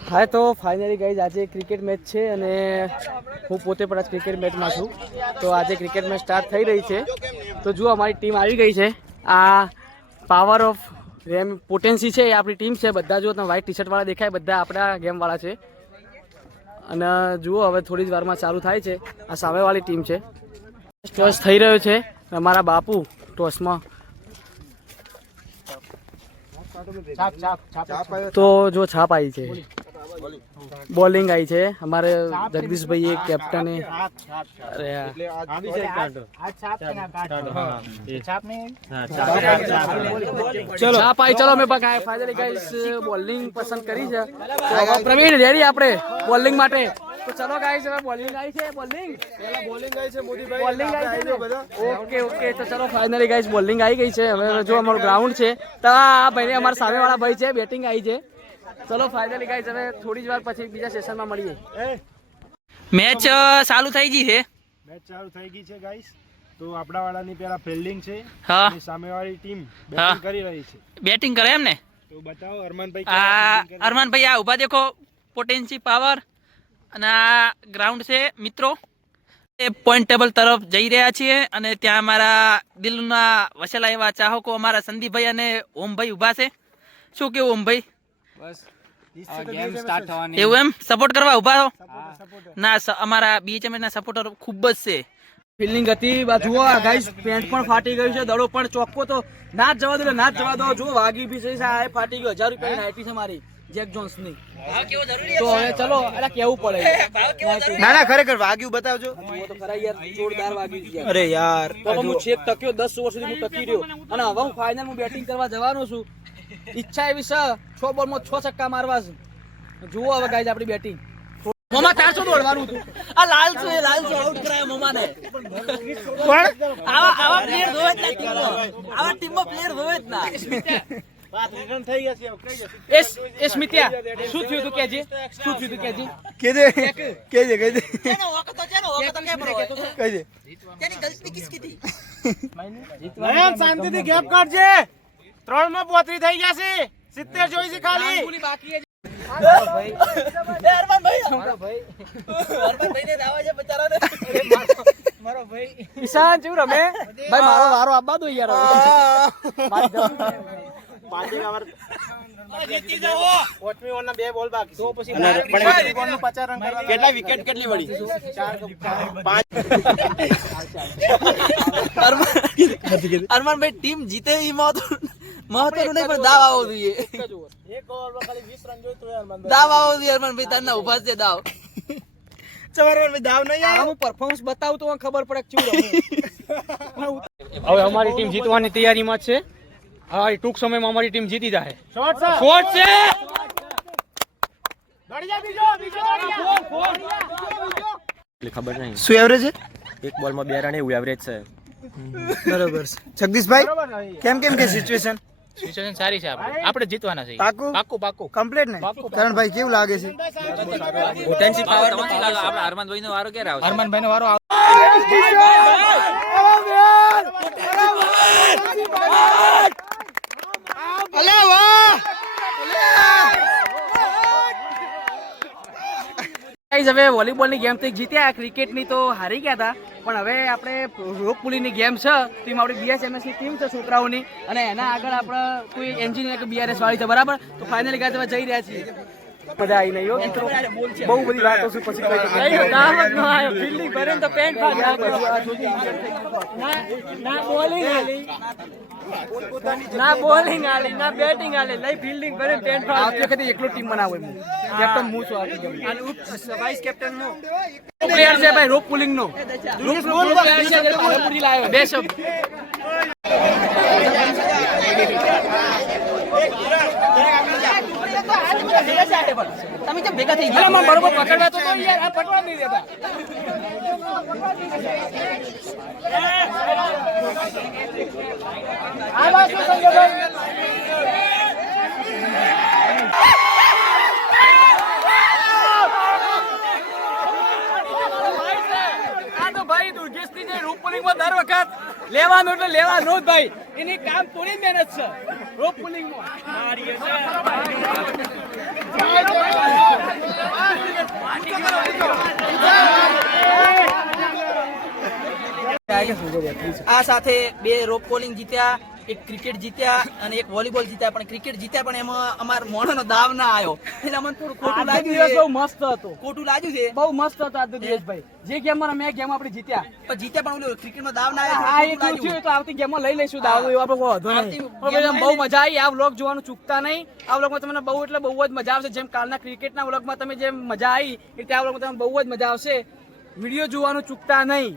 હા તો finally guys આજે ક્રિકેટ મેચ છે અને હું પોતે પણ આજ ક્રિકેટ મેચમાં છું. તો આજે ક્રિકેટ મેચ સ્ટાર્ટ થઈ રહી છે. તો જુઓ અમારી ટીમ આવી ગઈ છે. આ પાવર ઓફ રેમ પોટેન્સી છે એ આપણી ટીમ છે. બધા જુઓ તમે વ્હાઇટ ટી શર્ટવાળા દેખાય, બધા આપણા ગેમવાળા છે. અને જુઓ હવે થોડી જ વારમાં ચાલુ થાય છે. આ સામેવાળી ટીમ છે. ટોસ થઈ રહ્યો છે. અમારા બાપુ ટોસમાં તો જો છાપ આવી છે, બોલિંગ આવી છે. અમારે જગદીશભાઈ એક કેપ્ટન છાપ આવી. ચલો મેં ફાઇનલી ગાઈસ બોલિંગ પસંદ કરી છે. તો પ્રવીણ રેડી આપણે બોલિંગ માટે. તો ચલો ગાઈસ હવે બોલિંગ આવી છે. બોલિંગ આવી છે મોદીભાઈ, બોલિંગ આવી છે ઓકે ઓકે. તો ચલો ફાઇનલી ગાઈસ બોલિંગ આવી ગઈ છે. હવે જો અમારું ગ્રાઉન્ડ છે તો આ ભાઈને અમારા સામેવાળા ભાઈ છે, બેટિંગ આવી છે. ચલો ફાઇનલી ગાઈસ હવે થોડી જ વાર પછી બીજા સેશનમાં મળીએ. મેચ ચાલુ થઈ ગઈ છે. ગાઈસ. તો આપણા વાળાની પેલા ફિલ્ડિંગ છે હા, અને સામેવાળી ટીમ બેટિંગ કરી રહી છે. બેટિંગ કરે એમ ને. તો બતાવો અરમાનભાઈ. અરમાનભાઈ આ ઉભા દેખો. પોટેન્સી પાવર અને આ ગ્રાઉન્ડ છે મિત્રો. એ પોઈન્ટ ટેબલ તરફ જઈ રહ્યા છીએ અને ત્યાં અમારા દિલના વસેલા એવા ચાહકો અમારા સંદીપભાઈ અને ઓમભાઈ ઉભા છે. શું કેવું ઓમભાઈ? બસ ગેમ સ્ટાર્ટ થવાની. એવું એમ સપોર્ટ કરવા ઉભા છો? ના, અમારા બીએચએમ ના સપોર્ટર ખૂબ જ છે. ફિલ્ડિંગ હતી જુઓ ગાઈસ, પેન્ટ પણ ફાટી ગયું છે. દડો પણ ચોખ્ખો તો ના જ જવા દો, ના જ જવા દો. જો વાગી બી છે, ફાટી ગયો. 1000 રૂપિયાની નાઇટી છે મારી જેક જોન્સની. તો હવે ચલો એટલે કેવું પડે. ના ના ખરેખર વાગ્યું બતાવજો. તો ખરા યાર જોરદાર વાગી ગયા. અરે યાર તો હું છેક ટક્યો 10 ઓવર સુધી હું ટકી રહ્યો અને હવે હું ફાઇનલ હું બેટિંગ કરવા જવાનો છું. ઈચ્છા એવી છે 6 બોલમાં 6 છક્કા મારવા છે. જુઓ હવે ગાઈસ આપણી બેટિંગ. મોમા 400 દોડવાનું હતું. આ લાલ છે આઉટ કરાયો મોમાને. આવા પ્લેયર જોવે જ ના આવા ટીમમાં પ્લેયર જોવે જ ના. એ સ્મિત્યા શું થયું તું કેજે? શું થયું તું કેજે? કેજે તેનો વખત કે બરો કેજે તેની ગલતી કિસકી થી? શાંતિથી ગેપ કાઢજે. 3 માં 35 થઈ ગયા છે. 70 જોઈ છે ખાલી. બાકી છે. ઈશાન ચેવું રમે ભાઈ? મારો વારો આપવા દો યાર. કેટલા વિકેટ કેટલી વળી? 5. અરમાનભાઈ ટીમ જીતે એ મહત્વનું નહીં, પણ દાવ આવવો જોઈએ. એક ઓવરમાં ખાલી 20 રન જોઈતું યાર. દાવ આવવો જોઈએ અરમાનભાઈ. તારના ઉભા છે દાવ. દાવ નહીં યાર. હું પરફોર્મન્સ બતાવું તો ખબર પડે કેવું રમે. હવે અમારી ટીમ જીતવાની તૈયારીમાં છે. હા, ટૂંક સમયમાં અમારી ટીમ જીતી જાય. શોટ છે. ખબર નહીં શું એવરેજ છે? એક બોલમાં 2 રન એવું એવરેજ છે. બરોબર છે. જગદીશભાઈ કેમ કે સિચ્યુએશન સારી છે. આપણે જીતવાના છે. પાકું કમ્પ્લીટ ને? કરણભાઈ કેવું લાગે છે? પોટેન્સી પાવર આપણે અરમાનભાઈ નો વારો ક્યારે આવશે? અરમાનભાઈ નો વારો હવે વોલીબોલની ગેમ તો જીત્યા, ક્રિકેટની તો હારી ગયા હતા. પણ હવે આપણે રોપ પુલીની ગેમ છે. ટીમ આપણી બીએસએમએસની ટીમ છે છોકરાઓની, અને એના આગળ આપણે કોઈ એન્જિનિયર કે બીઆરએસ વાળી છે. બરાબર, તો ફાઇનલી ગાય જઈ રહ્યા છીએ. મજા આવી નહીં હો મિત્રો, બહુ બધી વાતો છે. પછી ફિલ્ડિંગ ભરે તો પેન્ટ ના બોલિંગ આલી ના બેટિંગ આલી લઈ ફિલ્ડિંગ ભરે પેન્ટ આ વખતે એકલો ટીમ બનાવો. કેપ્ટન હું છું આ વાઇસ કેપ્ટન નો પ્લેયર છે ભાઈ. રોપ પુલિંગ નો પ્લેયર છે જે પાલનપુરી લાવ્યો. બે શબ્દ તમે કેમ ભેગા થઈ ગયા? બરોબર પકડવા તો યાર, આ પકડવા નહીં દેતા. આ બાજુ સંજયભાઈ આ તો ભાઈ દુર્ગેશની જે રૂપ પુલિંગમાં દર વખત લેવાનું એટલે લેવાનું જ ભાઈ. એની કામ થોડી મહેનત છે રોપ પુલિંગમાં. લાગે શું છે આ સાથે 2 રોપ પોલિંગ જીત્યા, એક ક્રિકેટ જીત્યા અને એક વોલીબોલ જીત્યા. પણ ક્રિકેટ જીત્યા પણ એમાં અમાર મોણાનો દાવ ના આવ્યો એટલે અમને થોડું ખોટું આજનો દિવસ લાગ્યું બહુ મસ્ત હતો, ખોટું લાગ્યું છે. બહુ મસ્ત હતો આજનો દિવસ ભાઈ. જે ગેમમાં રમ્યા ગેમ આપણે જીત્યા. પણ જીત્યા પણ ઓલું ક્રિકેટમાં દાવ ના હા આવ્યો એ તો થયું, તો આવતી ગેમમાં લઈ લઈશું દાવ, એવો આપણે કોઈ વાંધો નહીં. પણ ભાઈ બહુ મજા આવી. આ વ્લોગ જોવાનું ચૂકતા નહીં. આ વ્લોગમાં તમને બહુ એટલે બહુ જ મજા આવશે. જેમ કાલના ક્રિકેટના વ્લોગમાં તમે જેમ મજા આવી એ રીતે આ વ્લોગમાં તમને બહુ જ મજા આવશે. વિડીયો જોવાનું ચૂકતા નહીં.